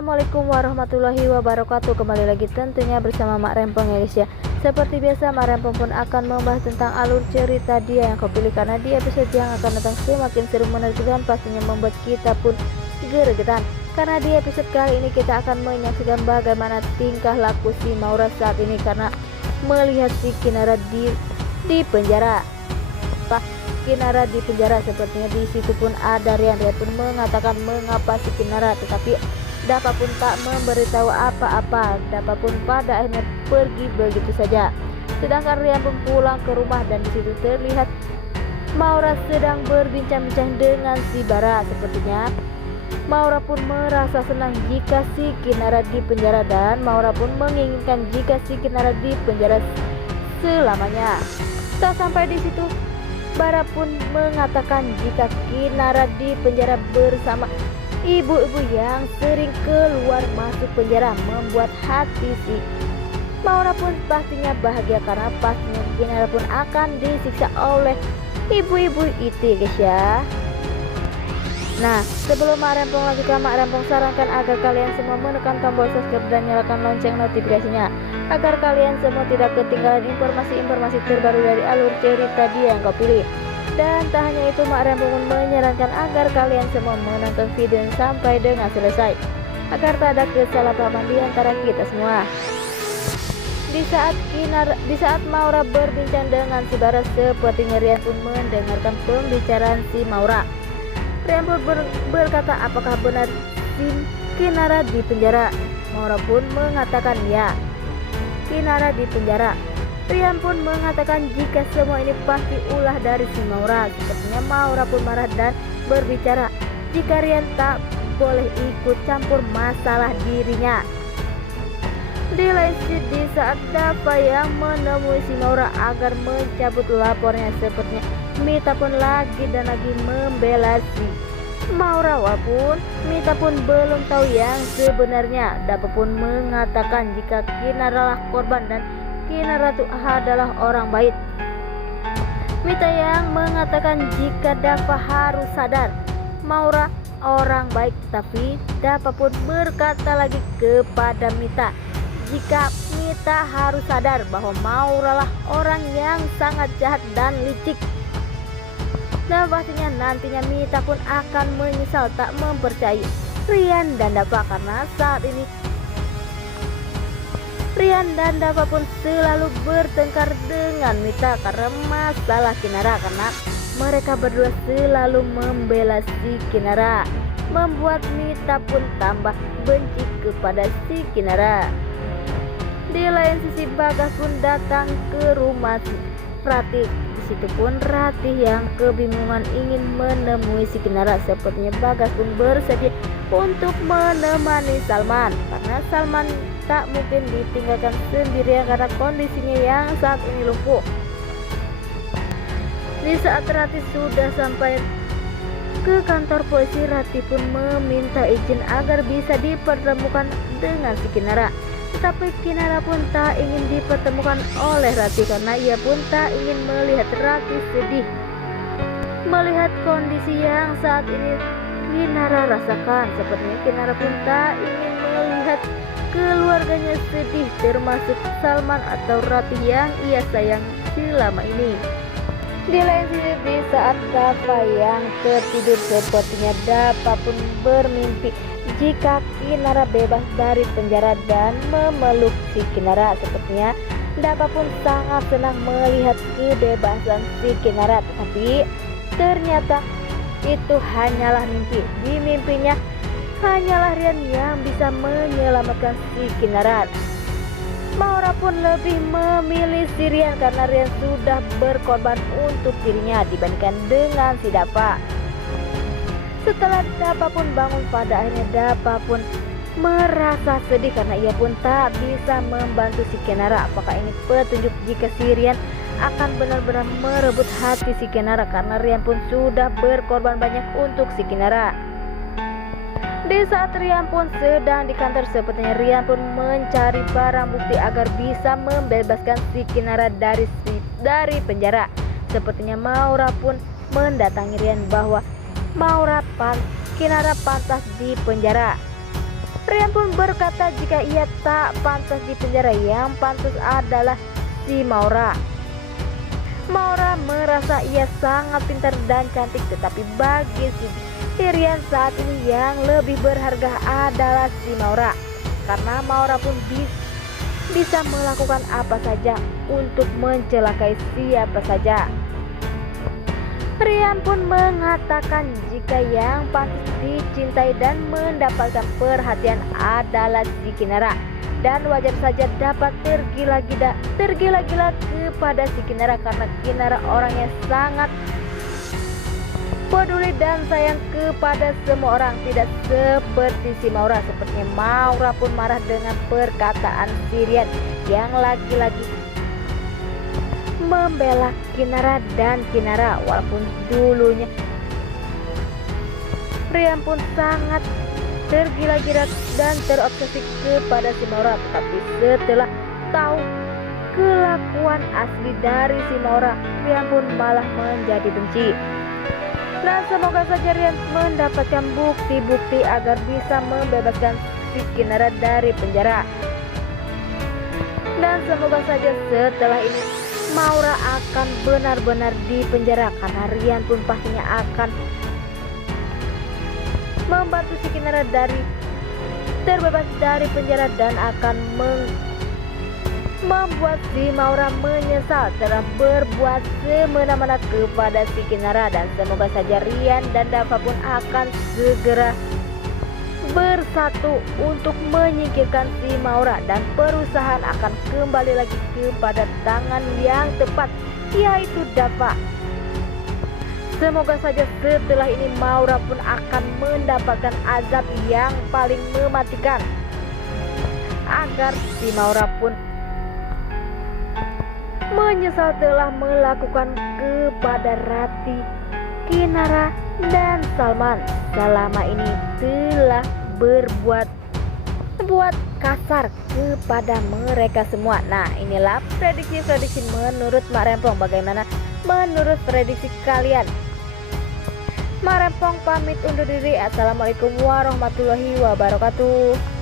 Assalamualaikum warahmatullahi wabarakatuh. Kembali lagi tentunya bersama Mak Rempong ya guys ya. Seperti biasa Mak Rempong pun akan membahas tentang alur cerita dia yang kau pilih, karena di episode yang akan datang semakin seru menegangkan, pastinya membuat kita pun gregetan. Karena di episode kali ini kita akan menyaksikan bagaimana tingkah laku si Maura saat ini karena melihat si Kinara di penjara. Kinara di penjara, sepertinya di situ pun ada Rian pun mengatakan mengapa si Kinara, tetapi Dapa pun tak memberitahu apa-apa. Dapa pun pada akhirnya pergi begitu saja. Sedangkan Rian pun pulang ke rumah dan di situ terlihat Maura sedang berbincang-bincang dengan si Bara. Sepertinya Maura pun merasa senang jika si Kinara di penjara dan Maura pun menginginkan jika si Kinara di penjara selamanya. Tak sampai di situ, Bara pun mengatakan jika Kinara di penjara bersama ibu-ibu yang sering keluar masuk penjara membuat hati si Maura pun pastinya bahagia, karena pastinya Kinara pun akan disiksa oleh ibu-ibu itu guys ya. Nah, sebelum Mak Rempong lanjutkan, Mak Rempong sarankan agar kalian semua menekan tombol subscribe dan nyalakan lonceng notifikasinya agar kalian semua tidak ketinggalan informasi-informasi terbaru dari alur cerita dia yang kau pilih. Dan tak hanya itu, Mak Rempong pun menyarankan agar kalian semua menonton video ini sampai dengan selesai agar tak ada kesalahpahaman di antara kita semua. Di saat Maura berbincang dengan si Bara, sepertinya Rian pun mendengarkan pembicaraan si Maura. Rian pun berkata, apakah benar si Kinara di penjara? Maura pun mengatakan ya, Kinara di penjara. Rian pun mengatakan jika semua ini pasti ulah dari si Maura. Sepertinya Maura pun marah dan berbicara jika Rian tak boleh ikut campur masalah dirinya. Di lain sisi, di saat Dapa yang menemui si Maura agar mencabut lapornya, sepertinya Mita pun lagi dan lagi membela si Maura. Walaupun Mita pun belum tahu yang sebenarnya, Dapa pun mengatakan jika Kinara lah korban dan Kinara itu adalah orang baik. Mita yang mengatakan jika Dapa harus sadar Maura orang baik, tapi Dapa pun berkata lagi kepada Mita jika Mita harus sadar bahwa Maura lah orang yang sangat jahat dan licik. Dan pastinya nantinya Mita pun akan menyesal tak mempercayai Rian dan Dapa, karena saat ini Rian dan Dapa pun selalu bertengkar dengan Mita karena masalah Kinara, karena mereka berdua selalu membela si Kinara, membuat Mita pun tambah benci kepada si Kinara. Di lain sisi, Bagas pun datang ke rumah Ratih. Di situ pun Ratih yang kebingungan ingin menemui si Kinara. Sepertinya Bagas pun bersedia untuk menemani Salman, karena Salman tak mungkin ditinggalkan sendirian karena kondisinya yang saat ini lumpuh. Di saat Ratih sudah sampai ke kantor polisi, Ratih pun meminta izin agar bisa dipertemukan dengan si Kinara. Tetapi Kinara pun tak ingin dipertemukan oleh Ratih karena ia pun tak ingin melihat Ratih sedih melihat kondisi yang saat ini Kinara rasakan. Sepertinya Kinara pun tak ingin melihat keluarganya sedih, termasuk Salman atau Ratih yang ia sayang selama ini. Di lain sisi, di saat Dapa yang tertidur, sepertinya Dapa pun bermimpi jika Kinara bebas dari penjara dan memeluk si Kinara. Sepertinya Dapa pun sangat senang melihat kebebasan si Kinara, tetapi ternyata itu hanyalah mimpi. Di mimpinya hanyalah Rian yang bisa menyelamatkan si Kinara. Maura pun lebih memilih si Rian karena Rian sudah berkorban untuk dirinya dibandingkan dengan si Dapa. Setelah Dapa pun bangun, pada akhirnya Dapa pun merasa sedih karena ia pun tak bisa membantu si Kinara. Apakah ini petunjuk jika si Rian akan benar-benar merebut hati si Kinara, karena Rian pun sudah berkorban banyak untuk si Kinara. Di saat Rian pun sedang di kantor, sepertinya Rian pun mencari barang bukti agar bisa membebaskan si Kinara dari penjara. Sepertinya Maura pun mendatangi Rian bahwa Kinara pantas di penjara. Rian pun berkata jika ia tak pantas di penjara, yang pantas adalah si Maura. Maura merasa ia sangat pintar dan cantik, tetapi bagi si Rian saat ini yang lebih berharga adalah si Maura, karena Maura pun bisa melakukan apa saja untuk mencelakai siapa saja. Rian pun mengatakan jika yang pantas dicintai dan mendapatkan perhatian adalah si Kinara, dan wajar saja dapat tergila-gila kepada si Kinara karena Kinara orang yang sangat peduli dan sayang kepada semua orang, tidak seperti si Maura. Sepertinya Maura pun marah dengan perkataan si Rian yang lagi-lagi membela Kinara dan Kinara, walaupun dulunya Rian pun sangat tergila-gila dan terobsesi kepada si Maura, tetapi setelah tahu kelakuan asli dari si Maura, Rian pun malah menjadi benci. Dan semoga saja Rian mendapatkan bukti-bukti agar bisa membebaskan si Kinara dari penjara. Dan semoga saja setelah ini Maura akan benar-benar dipenjara, karena Rian pun pastinya akan membantu si Kinara dari terbebas dari penjara dan akan membuat si Maura menyesal telah berbuat semena-mena kepada si Kinara. Dan semoga saja Rian dan Dava pun akan segera bersatu untuk menyingkirkan si Maura, dan perusahaan akan kembali lagi kepada tangan yang tepat, yaitu Dava. Semoga saja setelah ini Maura pun akan mendapatkan azab yang paling mematikan, agar si Maura pun menyesal telah melakukan kepada Rati, Kinara, dan Salman selama ini telah berbuat kasar kepada mereka semua. Nah, inilah prediksi menurut Mak Rempong. Bagaimana menurut prediksi kalian? Mak Rempong pamit undur diri. Assalamualaikum warahmatullahi wabarakatuh.